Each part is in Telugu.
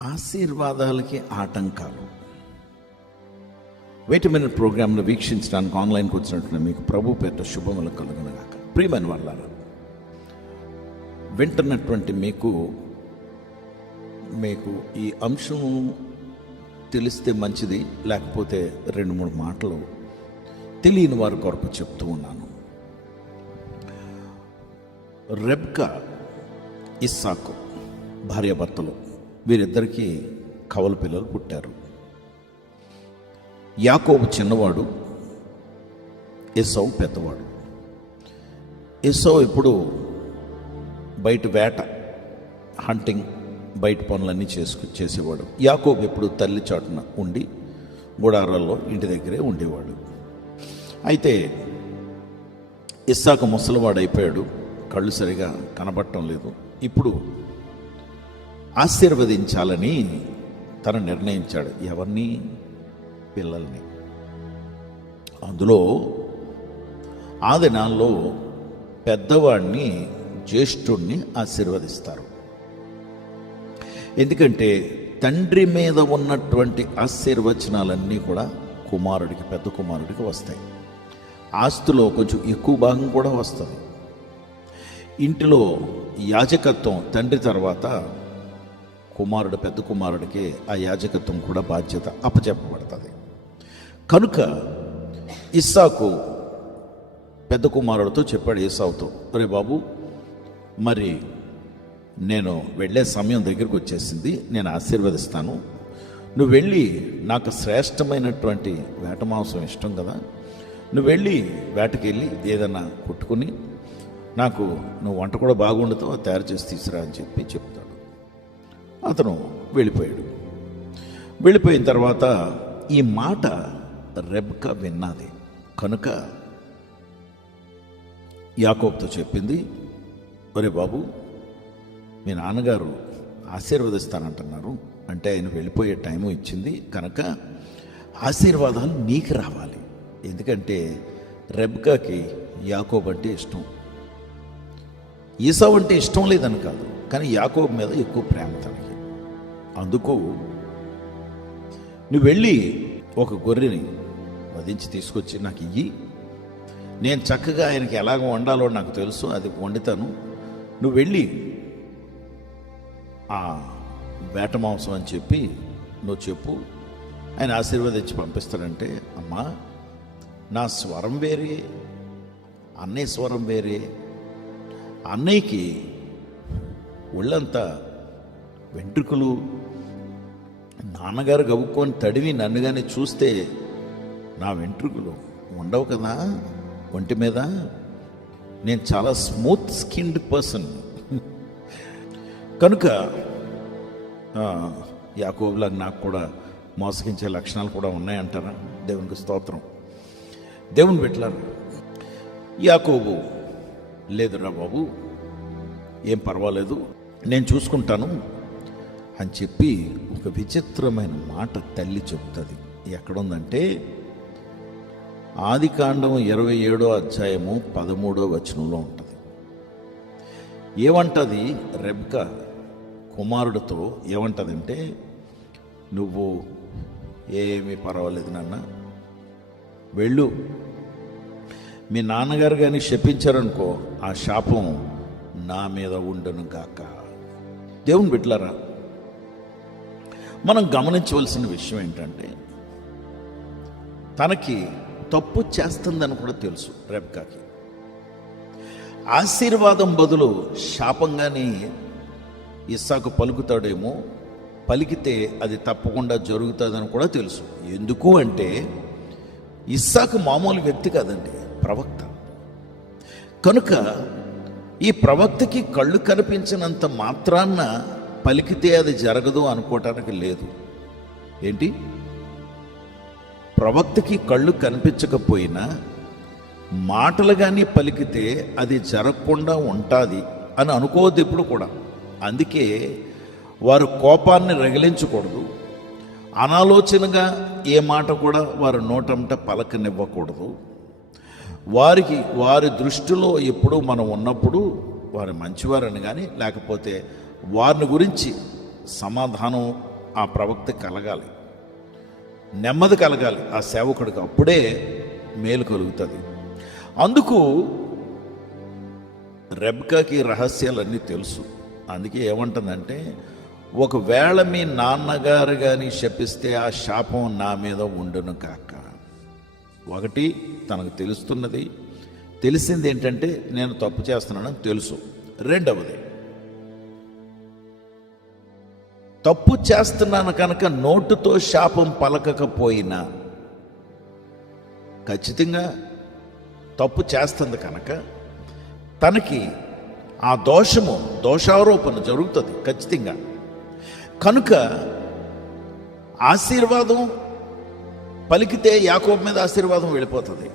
ఆశీర్వాదాలకి ఆటంకాలు. వెయిట్ మినిట్ ప్రోగ్రాంను వీక్షించడానికి ఆన్లైన్కి వచ్చినట్టు మీకు ప్రభు పేరిట శుభములు కలుగునుగాక. ప్రియమైన వాళ్ళారా, వింటున్నటువంటి మీకు ఈ అంశం తెలిస్తే మంచిది, లేకపోతే 2-3 మాటలు తెలియని వారి కొరకు చెప్తూ ఉన్నాను. రెబ్కా, ఇస్సాకు భార్యాభర్తలు, వీరిద్దరికీ కవల పిల్లలు పుట్టారు. యాకోబు చిన్నవాడు, ఏసావు పెద్దవాడు. ఏసావు ఇప్పుడు బయట వేట, హంటింగ్, బయట పనులన్నీ చేసేవాడు. యాకోబు ఎప్పుడు తల్లి చాటున ఉండి గుడారాల్లో ఇంటి దగ్గరే ఉండేవాడు. అయితే ఇస్సాకు ముసలివాడు అయిపోయాడు, కళ్ళు సరిగా కనబడటం లేదు. ఇప్పుడు ఆశీర్వదించాలని తను నిర్ణయించాడు. ఎవరిని? పిల్లల్ని. అందులో ఆ దినాల్లో పెద్దవాడిని, జ్యేష్ఠుణ్ణి ఆశీర్వదిస్తారు. ఎందుకంటే తండ్రి మీద ఉన్నటువంటి ఆశీర్వచనాలన్నీ కూడా కుమారుడికి, పెద్ద కుమారుడికి వస్తాయి. ఆస్తిలో కొంచెం ఎక్కువ భాగం కూడా వస్తుంది. ఇంటిలో యాజకత్వం తండ్రి తర్వాత కుమారుడు, పెద్ద కుమారుడికి ఆ యాజకత్వం కూడా బాధ్యత అప్పచెప్పబడుతుంది. కనుక ఇస్సాకు పెద్ద కుమారుడితో చెప్పాడు, ఏసావుతో, ఒరే బాబు, మరి నేను వెళ్ళే సమయం దగ్గరికి వచ్చేసింది, నేను ఆశీర్వదిస్తాను, నువ్వు వెళ్ళి, నాకు శ్రేష్టమైనటువంటి వేట మాంసం ఇష్టం కదా, నువ్వు వెళ్ళి వేటకి వెళ్ళి ఏదన్నా కొట్టుకుని నాకు నువ్వు వంట కూడా బాగుండతో తయారు చేసి తీసురా అని చెప్తాడు. అతను వెళ్ళిపోయాడు. వెళ్ళిపోయిన తర్వాత ఈ మాట రెబ్కా విన్నది. కనుక యాకోబుతో చెప్పింది, ఒరే బాబు, మీ నాన్నగారు ఆశీర్వదిస్తానంటున్నారు, అంటే ఆయన వెళ్ళిపోయే టైము ఇచ్చింది, కనుక ఆశీర్వాదాలు నీకు రావాలి. ఎందుకంటే రెబ్కాకి యాకోబు అంటే ఇష్టం. ఈసావు అంటే ఇష్టం లేదని కాదు, కానీ యాకోబు మీద ఎక్కువ ప్రేమ తనకి. అందుకు నువ్వు వెళ్ళి ఒక గొర్రెని వధించి తీసుకొచ్చి నాకు ఇయ్యి, నేను చక్కగా ఆయనకి ఎలాగ వండాలో నాకు తెలుసు, అది వండుతాను, నువ్వు వెళ్ళి ఆ వేట మాంసం అని చెప్పి నువ్వు చెప్పు, ఆయన ఆశీర్వదించి పంపిస్తాడంటే, అమ్మా, నా స్వరం వేరే, అన్నయ్య స్వరం వేరే. అన్నయ్యకి ఒళ్ళంతా వెంట్రుకలు, నాన్నగారు గవ్వుకొని తడివి నన్ను కానీ చూస్తే నా వెంట్రుకలు ఉండవు కదా ఒంటి మీద. నేను చాలా స్మూత్ స్కిన్డ్ పర్సన్. కనుక యాకోబులాగా నాకు కూడా మోసగించే లక్షణాలు కూడా ఉన్నాయంటారా? దేవునికి స్తోత్రం. దేవుని పెట్టారు. యాకోబు, లేదురా బాబు, ఏం పర్వాలేదు, నేను చూసుకుంటాను అని చెప్పి ఒక విచిత్రమైన మాట తల్లి చెప్తుంది. ఎక్కడుందంటే ఆదికాండం 27వ అధ్యాయము 13వ వచనంలో ఉంటుంది. ఏమంటుంది రెబ్కా కుమారుడితో? ఏమంటుందంటే, నువ్వు ఏమీ పర్వాలేదు నాన్న, వెళ్ళు, మీ నాన్నగారు కానీ శపించారనుకో, ఆ శాపం నా మీద ఉండను గాక. దేవుని బిడ్డలారా, మనం గమనించవలసిన విషయం ఏంటంటే, తనకి తప్పు చేస్తుందని కూడా తెలుసు రెబ్కాకి. ఆశీర్వాదం బదులు శాపంగానే ఇస్సాకు పలుకుతాడేమో, పలికితే అది తప్పకుండా జరుగుతుందని కూడా తెలుసు. ఎందుకు అంటే ఇస్సాకు మామూలు వ్యక్తి కాదండి, ప్రవక్త. కనుక ఈ ప్రవక్తకి కళ్ళు కనిపించినంత మాత్రాన్న పలికితే అది జరగదు అనుకోవటానికి లేదు. ఏంటి? ప్రవక్తకి కళ్ళు కనిపించకపోయినా మాటలు కానీ పలికితే అది జరగకుండా ఉంటుంది అని అనుకోవద్దు ఎప్పుడు కూడా. అందుకే వారు కోపాన్ని రగిలించకూడదు, అనాలోచనగా ఏ మాట కూడా వారి నోటంట పలకనివ్వకూడదు. వారి దృష్టిలో ఎప్పుడు మనం ఉన్నప్పుడు వారు మంచివారని కానీ, లేకపోతే వారిని గురించి సమాధానం ఆ ప్రవక్త కలగాలి, నెమ్మది కలగాలి ఆ సేవకుడికి, అప్పుడే మేలు కలుగుతుంది. అందుకు రెబ్కాకి రహస్యాలన్నీ తెలుసు. అందుకే ఏమంటుందంటే, ఒకవేళ మీ నాన్నగారు కానీ శపిస్తే ఆ శాపం నా మీద ఉండును కాక. ఒకటి, తనకు తెలుస్తున్నది, తెలిసింది ఏంటంటే నేను తప్పు చేస్తున్నానని తెలుసు. రెండవది, తప్పు చేస్తున్నాను కనుక నోటుతో శాపం పలకకపోయినా ఖచ్చితంగా తప్పు చేస్తుంది కనుక తనకి ఆ దోషారోపణ జరుగుతుంది ఖచ్చితంగా. కనుక ఆశీర్వాదం పలికితే యాకోబు మీద ఆశీర్వాదం వెళ్ళిపోతుంది.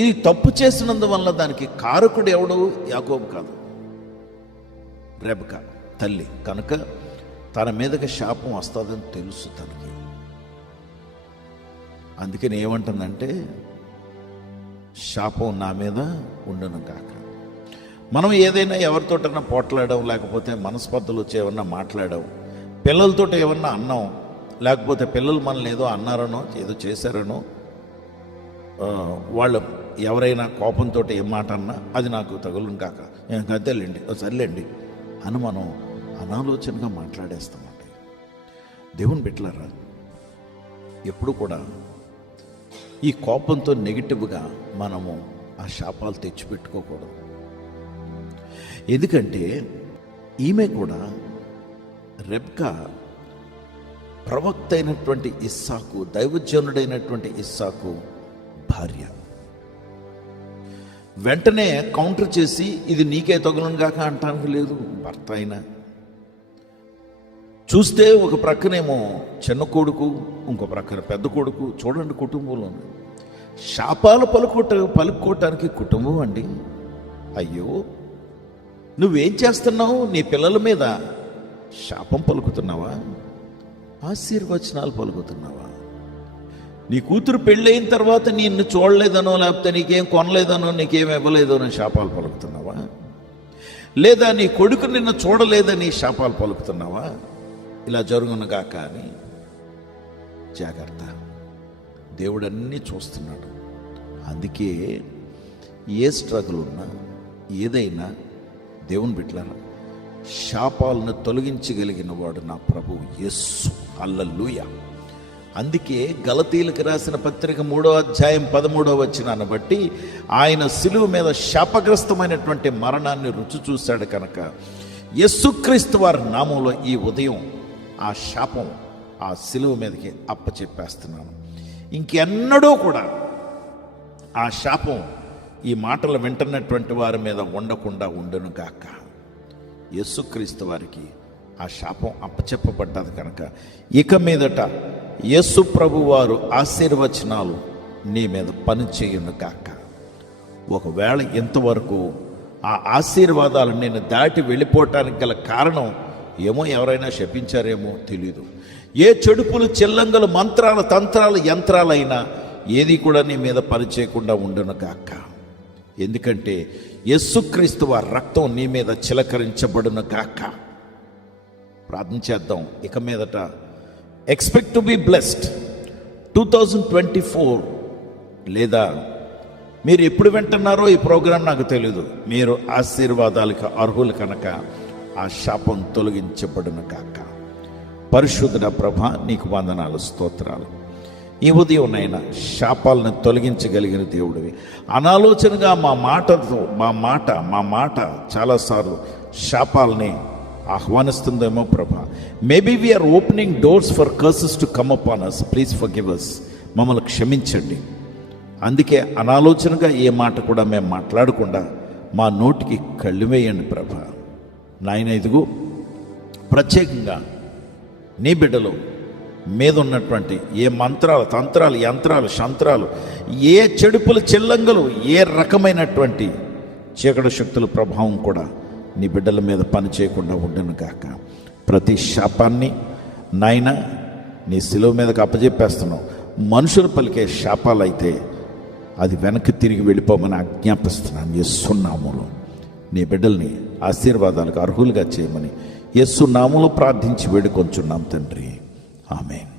ఇది తప్పు చేసినందువల్ల దానికి కారకుడు ఎవడు? యాకోబు కాదు, రెబెకా తల్లి. కనుక తన మీదకి శాపం వస్తుందని తెలుసు తనకి. అందుకని ఏమంటుందంటే, శాపం నా మీద ఉండను కాక. మనం ఏదైనా ఎవరితోటన్నా పోట్లాడడం, లేకపోతే మనస్పర్ధలు వచ్చి ఏమన్నా మాట్లాడడం, పిల్లలతో ఏమన్నా అన్నాం, లేకపోతే పిల్లలు మనల్ని ఏదో అన్నారనో ఏదో చేశారనో, వాళ్ళు ఎవరైనా కోపంతో ఏం మాట అన్నా అది నాకు తగులును కాక, గద్దెలేండి సర్లేండి అని మనం అనాలోచనగా మాట్లాడేస్తామండి. దేవుని బిడ్డలారా, ఎప్పుడు కూడా ఈ కోపంతో నెగిటివ్గా మనము ఆ శాపాలు తెచ్చిపెట్టుకోకూడదు. ఎందుకంటే ఈమె కూడా రెబ్కా ప్రవక్త అయినటువంటి ఇస్సాకు, దైవజనుడైనటువంటి ఇస్సాకు భార్య. వెంటనే కౌంటర్ చేసి ఇది నీకే తగులును గాక అంటానికి లేదు. భర్త అయినా చూస్తే ఒక ప్రక్కనేమో చిన్న కొడుకు, ఇంకో ప్రక్కన పెద్ద కొడుకు. చూడండి, కుటుంబంలో శాపాలు పలుకోవటానికి కుటుంబం అండి. అయ్యో, నువ్వేం చేస్తున్నావు? నీ పిల్లల మీద శాపం పలుకుతున్నావా? ఆశీర్వచనాలు పలుకుతున్నావా? నీ కూతురు పెళ్ళైన తర్వాత నిన్ను చూడలేదనో, లేకపోతే నీకేం కొనలేదనో, నీకేం ఇవ్వలేదనో శాపాలు పలుకుతున్నావా? లేదా నీ కొడుకు నిన్ను చూడలేదని శాపాలు పలుకుతున్నావా? ఇలా జరుగునుగా. కానీ జాగ్రత్త, దేవుడు అన్నీ చూస్తున్నాడు. అందుకే ఏ స్ట్రగుల్ ఉన్నా, ఏదైనా దేవుని బిడ్డలారా, శాపాలను తొలగించగలిగిన వాడు నా ప్రభువు యేసు. హల్లెలూయా. అందుకే గలతీయులకు రాసిన పత్రిక 3వ అధ్యాయం 13వ వచనాన్ని బట్టి ఆయన సిలువ మీద శాపగ్రస్తమైనటువంటి మరణాన్ని రుచి చూశాడు కనుక యేసుక్రీస్తు వారి నామంలో ఈ ఉదయం ఆ శాపం ఆ సిలువ మీదకి అప్పచెప్పేస్తున్నాను. ఇంకెన్నడూ కూడా ఆ శాపం ఈ మాటలు వింటున్నటువంటి వారి మీద ఉండకుండా ఉండును గాక. యేసుక్రీస్తు వారికి ఆ శాపం అప్పచెప్పబడ్డది కనుక ఇక మీదట యేసు ప్రభు వారు ఆశీర్వచనాలు నీ మీద పనిచేయును గాక. ఒకవేళ ఇంతవరకు ఆ ఆశీర్వాదాలు నేను దాటి వెళ్ళిపోవటానికి గల కారణం ఏమో, ఎవరైనా శపించారేమో తెలీదు. ఏ చెడుపులు, చిల్లంగలు, మంత్రాలు, తంత్రాలు, యంత్రాలైనా ఏది కూడా నీ మీద పనిచేయకుండా ఉండును గాక. ఎందుకంటే యేసుక్రీస్తు వారి రక్తం నీ మీద చిలకరించబడును గాక. ప్రార్థన చేద్దాం. ఇక మీదట ఎక్స్పెక్ట్ టు బి బ్లెస్డ్ 2024. లేదా మీరు ఎప్పుడు వింటున్నారో ఈ ప్రోగ్రాం నాకు తెలియదు. మీరు ఆశీర్వాదాలకు అర్హులు కనుక ఆ శాపం తొలగించబడును గాక. పరిశుద్ధ ప్రభా, నీకు వందనాలు, స్తోత్రాలు. ఈ ఉదయంనైనా శాపాలను తొలగించగలిగిన దేవుడివి. అనాలోచనగా మా మాట చాలాసార్లు శాపాలని ఆహ్వానిస్తుందేమో Prabha. Maybe we're opening doors for curses to come upon us. Please forgive us. మమ్మల్ని క్షమించండి. అందుకే అనాలోచనగా ఏ మాట కూడా మేము మాట్లాడకుండా మా నోటికి కళ్ళు వేయండి ప్రభా. నాయన, ఇదిగో ప్రత్యేకంగా నీ బిడ్డలు మీద ఉన్నటువంటి ఏ మంత్రాలు, తంత్రాలు, యంత్రాలు, శంత్రాలు, ఏ చెడుపులు, చిల్లంగలు, ఏ రకమైనటువంటి చీకటి శక్తుల ప్రభావం కూడా నీ బిడ్డల మీద పని చేయకుండా ఉండను గాక. ప్రతి శాపాన్ని నాయన నీ శిలువ మీదకి అప్పచెప్పేస్తున్నావు. మనుషులు పలికే శాపాలు అయితే అది వెనక్కి తిరిగి వెళ్ళిపోమని ఆజ్ఞాపిస్తున్నాను. యేసు నామములో నీ బిడ్డల్ని ఆశీర్వాదాలకు అర్హులుగా చేయమని యేసు నామములో ప్రార్థించి వేడుకొంచున్నాం తండ్రి, ఆమేన్.